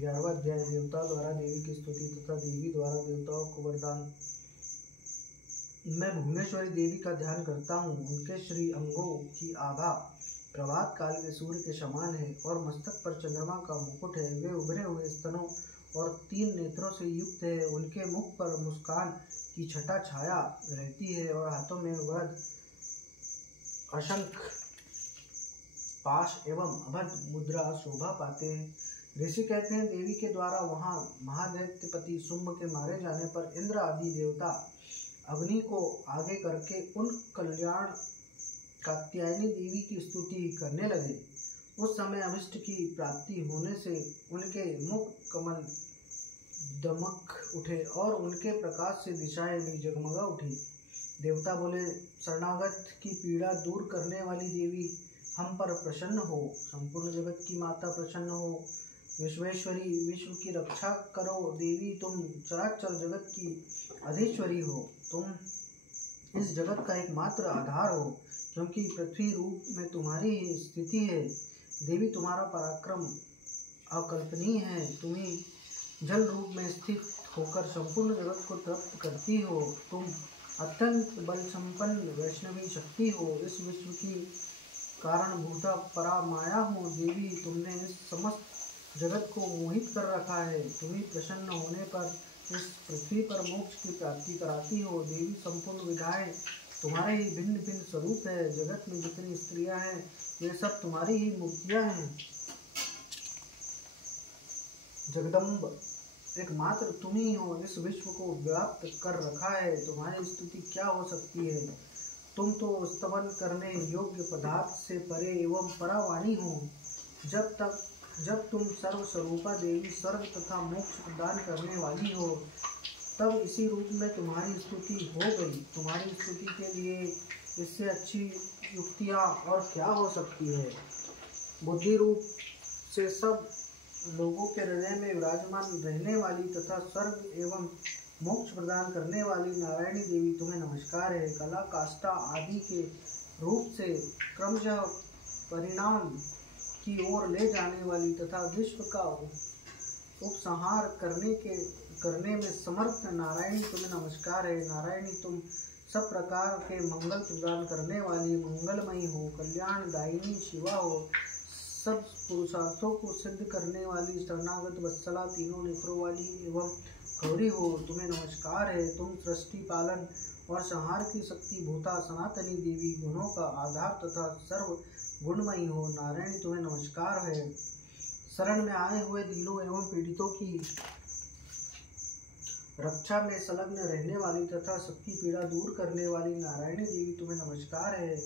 11वां अध्याय देवता द्वारा देवी की स्तुति तथा देवी द्वारा देवताओं को वरदान। मैं भुवनेश्वरी देवी का ध्यान करता हूँ। उनके श्री अंगों की आभा प्रभात काल के सूर्य के समान है और मस्तक पर चंद्रमा का मुकुट है। वे उभरे हुए स्तनों और 3 नेत्रों से युक्त है। उनके मुख पर मुस्कान की छटा छाया रहती है और हाथों में वज्र, अशंख, पाश एवं अभद्र मुद्रा शोभा पाते हैं। ऋषि कहते हैं, देवी के द्वारा वहाँ महादैत्यपति शुंभ के मारे जाने पर इंद्र आदि देवता अग्नि को आगे करके उन कल्याण कात्यायनी देवी की स्तुति करने लगे। उस समय अभिष्ट की प्राप्ति होने से उनके मुख कमल दमक उठे और उनके प्रकाश से दिशाएं भी जगमगा उठी। देवता बोले, शरणागत की पीड़ा दूर करने वाली देवी हम पर प्रसन्न हो। संपूर्ण जगत की माता प्रसन्न हो। विश्वेश्वरी, विश्व की रक्षा करो। देवी, तुम चराचर जगत की अधीश्वरी हो। तुम इस जगत का एकमात्र आधार हो, क्योंकि पृथ्वी रूप में तुम्हारी ही स्थिति है। देवी, तुम्हारा पराक्रम अकल्पनीय है। तुम्ही जल रूप में स्थित होकर संपूर्ण जगत को तृप्त करती हो। तुम अत्यंत बल संपन्न वैष्णवी शक्ति हो। इस विश्व की कारण भूता परामाया हो। देवी, तुमने इस समस्त जगत को मोहित कर रखा है। तुम्ही प्रसन्न होने पर इस पृथ्वी पर मोक्ष की प्राप्ति कराती हो। देवी, संपूर्ण विधाएं तुम्हारे ही भिन्न भिन्न स्वरूप है। जगत में जितनी स्त्रियां हैं वे सब तुम्हारी ही मूर्तियां हैं। जगदम्ब, एकमात्र तुम ही हो। इस विश्व को व्याप्त कर रखा है। तुम्हारी स्तुति क्या हो सकती है। तुम तो स्तवन करने योग्य पदार्थ से परे एवं परावाणी हो। जब तुम सर्वस्वरूपा देवी, सर्व तथा मोक्ष प्रदान करने वाली हो, तब इसी रूप में तुम्हारी स्तुति हो गई। तुम्हारी स्तुति के लिए इससे अच्छी युक्तियाँ और क्या हो सकती है। बुद्धि रूप से सब लोगों के हृदय में विराजमान रहने वाली तथा स्वर्ग एवं मोक्ष प्रदान करने वाली नारायणी देवी, तुम्हें नमस्कार है। कला, काष्ठा आदि के रूप से क्रमशः परिणाम की ओर ले जाने वाली तथा विश्व का उपसंहार करने में समर्थ नारायणी, तुम्हें नमस्कार है। नारायणी, तुम सब प्रकार के मंगल प्रदान करने वाली मंगलमयी हो। कल्याण दायिनी शिवा हो। सब पुरुषार्थों को सिद्ध करने वाली शरणागत वत्सला, तीनों नेत्रों वाली एवं गौरी हो। तुम्हें नमस्कार है। तुम सृष्टि, पालन और संहार की शक्ति भूता सनातनी देवी, गुणों का आधार तथा सर्व गुणमयी हो। नारायणी, तुम्हें नमस्कार है। शरण में आए हुए दीनों एवं पीड़ितों की रक्षा में संलग्न रहने वाली तथा सबकी पीड़ा दूर करने वाली नारायणी देवी, तुम्हें नमस्कार है।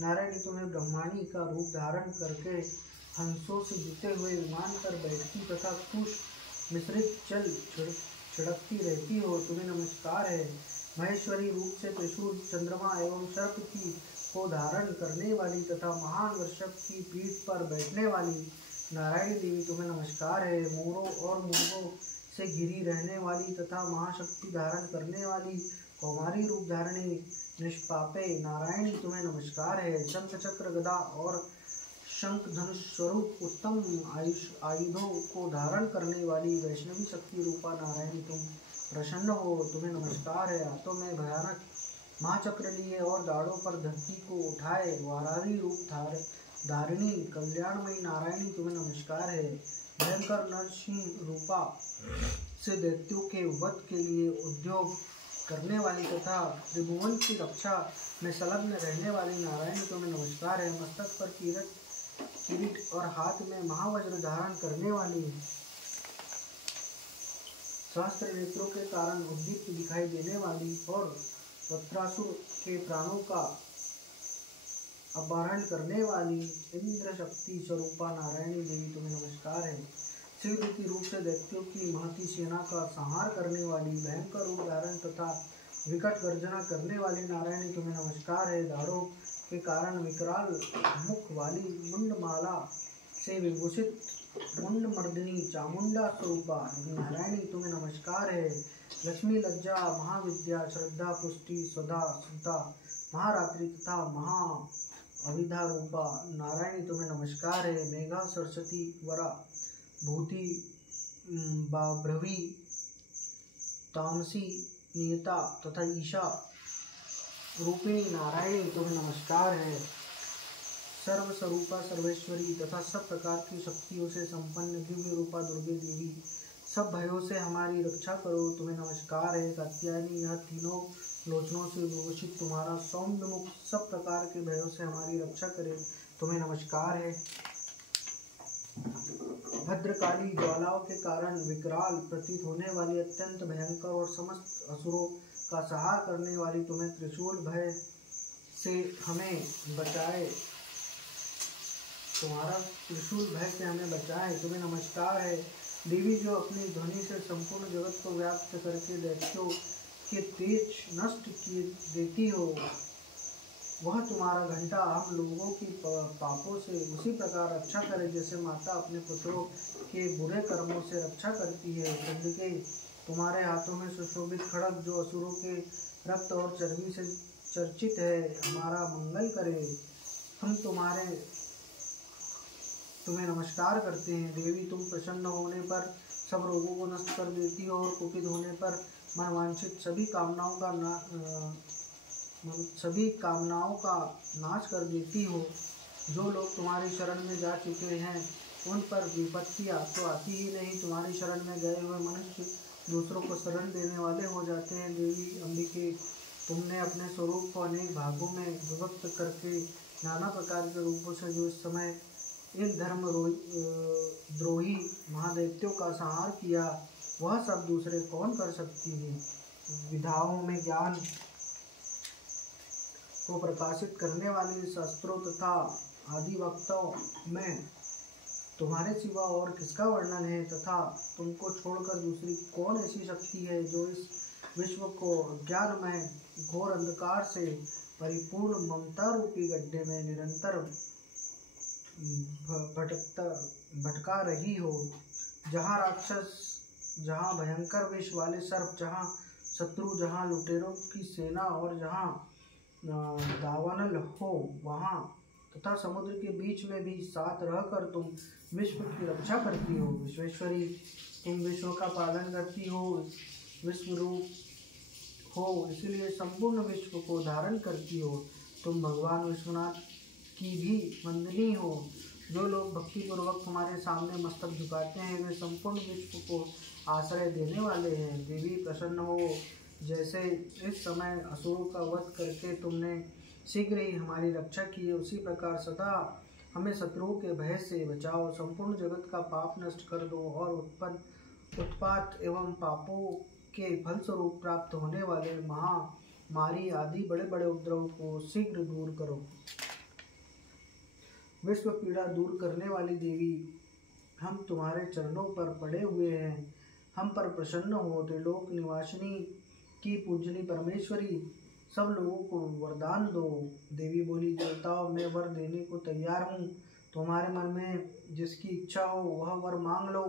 नारायणी, तुम्हें ब्रह्माणी का रूप धारण करके हंसों से जुटे हुए विमान पर बैठती तथा कुश मिश्रित जल छिड़कती रहती हो। तुम्हें नमस्कार है। महेश्वरी रूप से त्रिशूल, चंद्रमा एवं सर्प की को धारण करने वाली तथा महान वृषभ की पीठ पर बैठने वाली नारायणी देवी, तुम्हें नमस्कार है। मोरों और मुर्गों से घिरी रहने वाली तथा महाशक्ति धारण करने वाली कौमारी रूप धारणी निष्पापे नारायणी, तुम्हें नमस्कार है। शंख, चक्र, गदा और शंख धनुष स्वरूप उत्तम आयुधों को धारण करने वाली वैष्णवी शक्ति रूपा नारायणी, तुम प्रसन्न हो। तुम्हें नमस्कार है। हाथों में भयानक महाचक्र लिए और दाढ़ों पर धरती को उठाए वाराही रूप धारिणी कल्याणमयी नारायणी, तुम्हें नमस्कार है। भयंकर नरसिंह रूपा से दैत्यों के वध के लिए उद्योग करने वाली तथा त्रिभुवन की रक्षा में संलग्न रहने वाली नारायणी, तुम्हें नमस्कार है। मस्तक पर किरीट और हाथ में महावज्र धारण करने वाली, सहस्त्र नेत्रों के कारण उद्दीप्त दिखाई देने वाली और वत्रासुर के प्राणों का अपहरण करने वाली इंद्र शक्ति स्वरूपा नारायणी देवी, तुम्हें नमस्कार है। शीघ्र की रूप से दैत्यों की महती सेना का संहार करने वाली, भयंकर रूप धारण तथा विकट गर्जना करने वाली नारायणी, तुम्हें नमस्कार है। दाढ़ों के कारण विकराल मुख वाली मुंडमाला से विभूषित मुंडमर्दिनी चामुंडा स्वरूपा नारायणी, तुम्हें नमस्कार है। लक्ष्मी, लज्जा, महाविद्या, श्रद्धा, पुष्टि, स्वधा, सुता, महारात्रि तथा महा अविधा रूपा नारायणी, तुम्हें नमस्कार है। मेघा, सरस्वती, वरा, भूति, बाभ्रवी, तामसी, नियता तथा ईशा रूपिणी नारायणी तुम्हें नमस्कार है। सर्व स्वरूपा सर्वेश्वरी तथा सब प्रकार की शक्तियों से संपन्न दिव्य रूपा दुर्गे देवी, सब भयों से हमारी रक्षा करो तुम्हें नमस्कार है। कात्यायनी, यह तीनों लोचनों से विभूषित तुम्हारा सौम्य मुख सब प्रकार के भयों से हमारी रक्षा करे तुम्हें नमस्कार है। भद्रकाली, ज्वालाओं के कारण विकराल प्रतीत होने वाली, अत्यंत भयंकर और समस्त असुरों का संहार करने वाली तुम्हें त्रिशूल भय से हमें बचाए, तुम्हारा त्रिशूल भय से हमें बचाए तुम्हें नमस्कार है। देवी, जो अपनी ध्वनि से संपूर्ण जगत को व्याप्त करके दैत्यों के तेज नष्ट किए देती हो, वह तुम्हारा घंटा हम लोगों की पापों से उसी प्रकार रक्षा करे जैसे माता अपने पुत्रों के बुरे कर्मों से रक्षा करती है। चंडिके, तुम्हारे हाथों में सुशोभित खड्ग जो असुरों के रक्त और चर्बी से चर्चित है, हमारा मंगल करे। हम तुम्हें नमस्कार करते हैं। देवी, तुम प्रसन्न होने पर सब रोगों को नष्ट कर देती हो और कुपित होने पर मनवांछित सभी कामनाओं का नाश कर देती हो। जो लोग तुम्हारी शरण में जा चुके हैं उन पर विपत्तियां तो आती ही नहीं, तुम्हारी शरण में गए हुए मनुष्य दूसरों को शरण देने वाले हो जाते हैं। देवी अंबिके, तुमने अपने स्वरूप को अनेक भागों में विभक्त करके नाना प्रकार के रूपों से जो इस समय इन द्रोही महादैत्यों का संहार किया, वह सब दूसरे कौन कर सकती है। विधाओं में ज्ञान को प्रकाशित करने वाले शास्त्रों तथा आदि वक्ताओं में तुम्हारे सिवा और किसका वर्णन है, तथा तुमको छोड़कर दूसरी कौन ऐसी शक्ति है जो इस विश्व को अज्ञानमय घोर अंधकार से परिपूर्ण ममता रूपी गड्ढे में निरंतर भटका रही हो। जहाँ राक्षस, जहाँ भयंकर विष वाले सर्प, जहाँ शत्रु, जहाँ लुटेरों की सेना और जहाँ दावानल हो, वहाँ तथा समुद्र के बीच में भी साथ रहकर तुम विश्व की रक्षा करती हो। विश्वेश्वरी, तुम विश्व का पालन करती हो, विश्व रूप हो, इसलिए संपूर्ण विश्व को धारण करती हो। तुम भगवान विश्वनाथ की भी वंदनीय हो। जो लोग भक्तिपूर्वक तुम्हारे सामने मस्तक झुकाते हैं वे संपूर्ण विश्व को आश्रय देने वाले हैं। देवी, प्रसन्न हो। जैसे इस समय असुरों का वध करके तुमने शीघ्र ही हमारी रक्षा की है, उसी प्रकार सदा हमें शत्रुओं के भय से बचाओ। संपूर्ण जगत का पाप नष्ट कर दो और उत्पात एवं पापों के फलस्वरूप प्राप्त होने वाले महामारी आदि बड़े बड़े उपद्रव को शीघ्र दूर करो। विश्व पीड़ा दूर करने वाली देवी, हम तुम्हारे चरणों पर पड़े हुए हैं, हम पर प्रसन्न हो। त्रिलोक निवासिनी की पूजनी परमेश्वरी, सब लोगों को वरदान दो। देवी बोली, देवताओं, मैं वर देने को तैयार हूँ। तुम्हारे मन में जिसकी इच्छा हो वह वर मांग लो।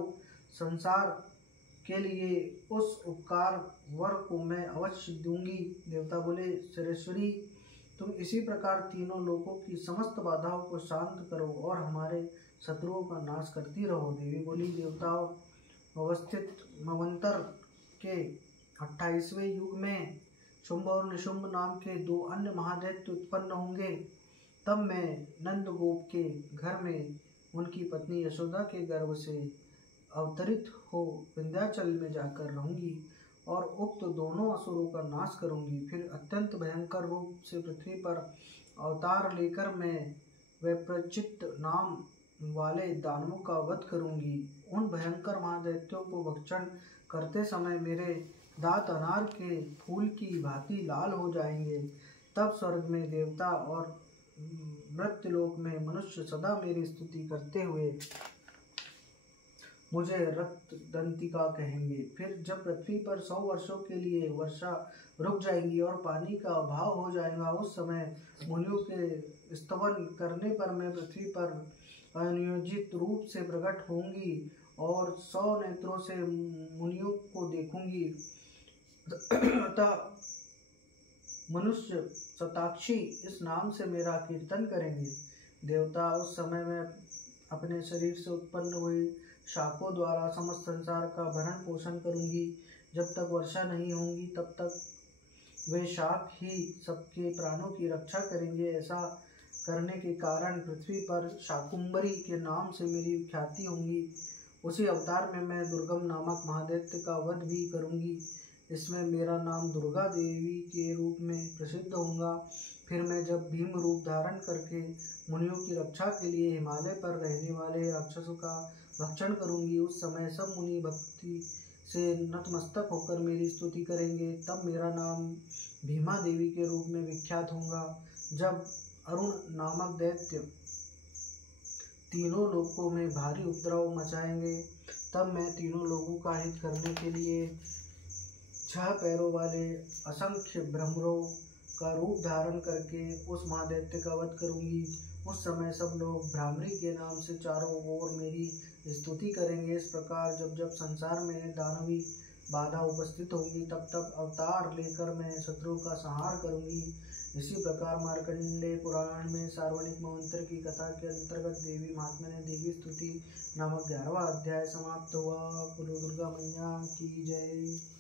संसार के लिए उस उपकार वर को मैं अवश्य दूंगी। देवता बोले, सर्वेश्वरी, तुम इसी प्रकार तीनों लोकों की समस्त बाधाओं को शांत करो और हमारे शत्रुओं का नाश करती रहो। देवी बोली, देवताओं, अवस्थित मवंतर के 28वें युग में शुंभ और निशुंभ नाम के दो अन्य महादैत्य उत्पन्न होंगे। तब मैं नंदगोप के घर में उनकी पत्नी यशोदा के गर्भ से अवतरित हो विंध्याचल में जाकर रहूंगी और उक्त दोनों असुरों का नाश करूंगी। फिर अत्यंत भयंकर रूप से पृथ्वी पर अवतार लेकर मैं वैप्रचित्त नाम वाले दानवों का वध करूंगी। उन भयंकर महादैत्यों को भक्षण करते समय मेरे दांत अनार के फूल की भांति लाल हो जाएंगे। तब स्वर्ग में देवता और मृत्युलोक में मनुष्य सदा मेरी स्तुति करते हुए मुझे रक्त दंतिका कहेंगे। फिर जब पृथ्वी पर 100 वर्षों के लिए वर्षा रुक जाएगी और पानी का अभाव हो जाएगा, उस समय मुनियों के स्तवन करने पर मैं पृथ्वी पर अनियोजित रूप से प्रकट होंगी और 100 नेत्रों से मुनियों को देखूंगी। अतः मनुष्य शताक्षी इस नाम से मेरा कीर्तन करेंगे। देवता, उस समय मैं अपने शरीर से उत्पन्न हुई शाकों द्वारा समस्त संसार का भरण पोषण करूंगी। जब तक वर्षा नहीं होगी तब तक वे शाक ही सबके प्राणों की रक्षा करेंगे। ऐसा करने के कारण पृथ्वी पर शाकुंभरी के नाम से मेरी ख्याति होगी। उसी अवतार में मैं दुर्गम नामक महादैत्य का वध भी करूंगी। इसमें मेरा नाम दुर्गा देवी के रूप में प्रसिद्ध होगा। फिर मैं जब भीम रूप धारण करके मुनियों की रक्षा के लिए हिमालय पर रहने वाले राक्षसों का भक्षण करूंगी, उस समय सब मुनि भक्ति से नतमस्तक होकर मेरी स्तुति करेंगे। तब मेरा नाम भीमा देवी के रूप में विख्यात होगा। जब अरुण नामक दैत्य तीनों लोकों में भारी उपद्रव मचाएंगे, तब मैं तीनों लोगों का हित करने के लिए 6 पैरों वाले असंख्य भ्रमरों का रूप धारण करके उस महादैत्य का वध करूंगी। उस समय सब लोग भ्रामरी के नाम से चारों ओर मेरी स्तुति करेंगे। इस प्रकार जब जब संसार में दानवी बाधा उपस्थित होगी, तब तब अवतार लेकर मैं शत्रुओं का संहार करूंगी। इसी प्रकार मार्कंडेय पुराण में सार्वजनिक मंत्र की कथा के अंतर्गत देवी महात्म्य ने देवी स्तुति नामक 11वां अध्याय समाप्त हुआ। बोलो दुर्गा मैया की जय।